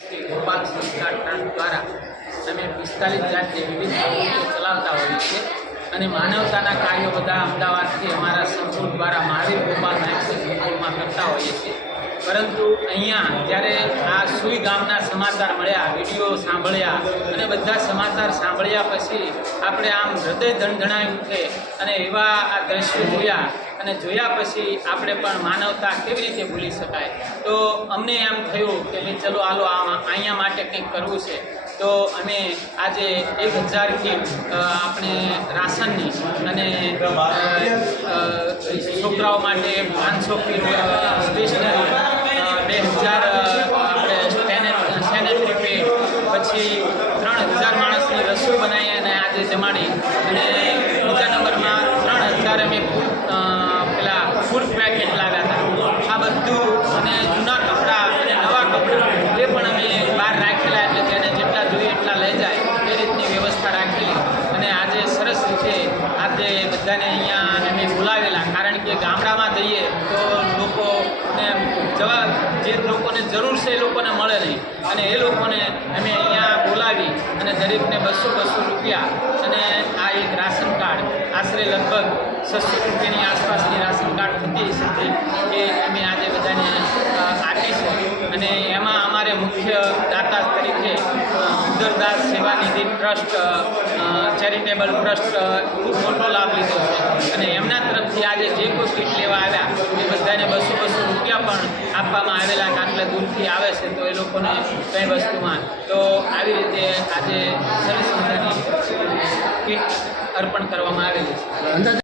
ગોપાલ સંસ્કાર ટ્રસ્ટ દ્વારા અમે 45 જાતની વિવિધ પ્રવૃત્તિઓ ચલાવતા હોઈએ છીએ અને માનવતાના કાર્યો બધા અમદાવાદથી અમારા સંકુલ દ્વારા મહાવીર ગોપાલ નાયક સંકુલમાં કરતા હોઈએ છીએ। પરંતુ અહીંયા જ્યારે આ સુઈ ગામના સમાચાર મળ્યા, વિડીયો સાંભળ્યા અને બધા સમાચાર સાંભળ્યા પછી આપણે આમ હૃદય ધણધણાઈ ઉઠે અને એવા આ દ્રશ્યો જોયા અને જોયા પછી આપણે પણ માનવતા કેવી રીતે ભૂલી શકાય। તો અમને એમ થયું કે ભાઈ ચલો હાલો અહીંયા માટે કંઈક કરવું છે। તો અમે આજે 1000 કીટ આપણે રાશનની અને છોકરાઓ માટે 500 કીટ સ્ટેશનરી, 2000 આપણે સેનેટરી પેડ, પછી 3000 માણસની રસોઈ બનાવી અને આજે જમાડી અને બીજા નંબરમાં 3000 અમે પેલા ફૂડ પેકેટ લાવ્યા હતા। આ બધું અને જૂના કપડાં અને નવા કપડાં એ પણ અમે બહાર રાખેલા, એટલે જેને જેટલા જોઈએ એટલા લઈ જાય એ રીતની વ્યવસ્થા રાખેલી અને આજે સરસ રીતે આજે બધાને અહીંયા અમે બોલાવેલા। કારણ કે ગામડામાં જઈએ તો લોકોને જે લોકોને જરૂર છે એ લોકોને મળે નહીં અને એ લોકોને અમે અહીંયા બોલાવી અને દરેકને 200 રૂપિયા અને આ એક રાશન કાર્ડ આશરે લગભગ 600 રૂપિયાની આસપાસની રાશન કાર્ડ થતી હતી એ અમે આજે બધાને આપીશું। અને એમાં અમારે મુખ્ય દાતા તરીકે ઉદરદાસ સેવા નિધિ ટ્રસ્ટ ચેરિટેબલ ટ્રસ્ટ ખૂબ મોટો લાભ લીધો છે અને એમના તરફથી આજે જે કોઈ કીટ લેવા આવ્યા એ બધાને 200 રૂપિયા પણ આપવામાં આવેલા, આટલા દૂરથી આવે છે તો એ લોકોને કંઈ વસ્તુમાં તો આવી રીતે આજે સરસ મજાની કીટ અર્પણ કરવામાં આવેલી છે।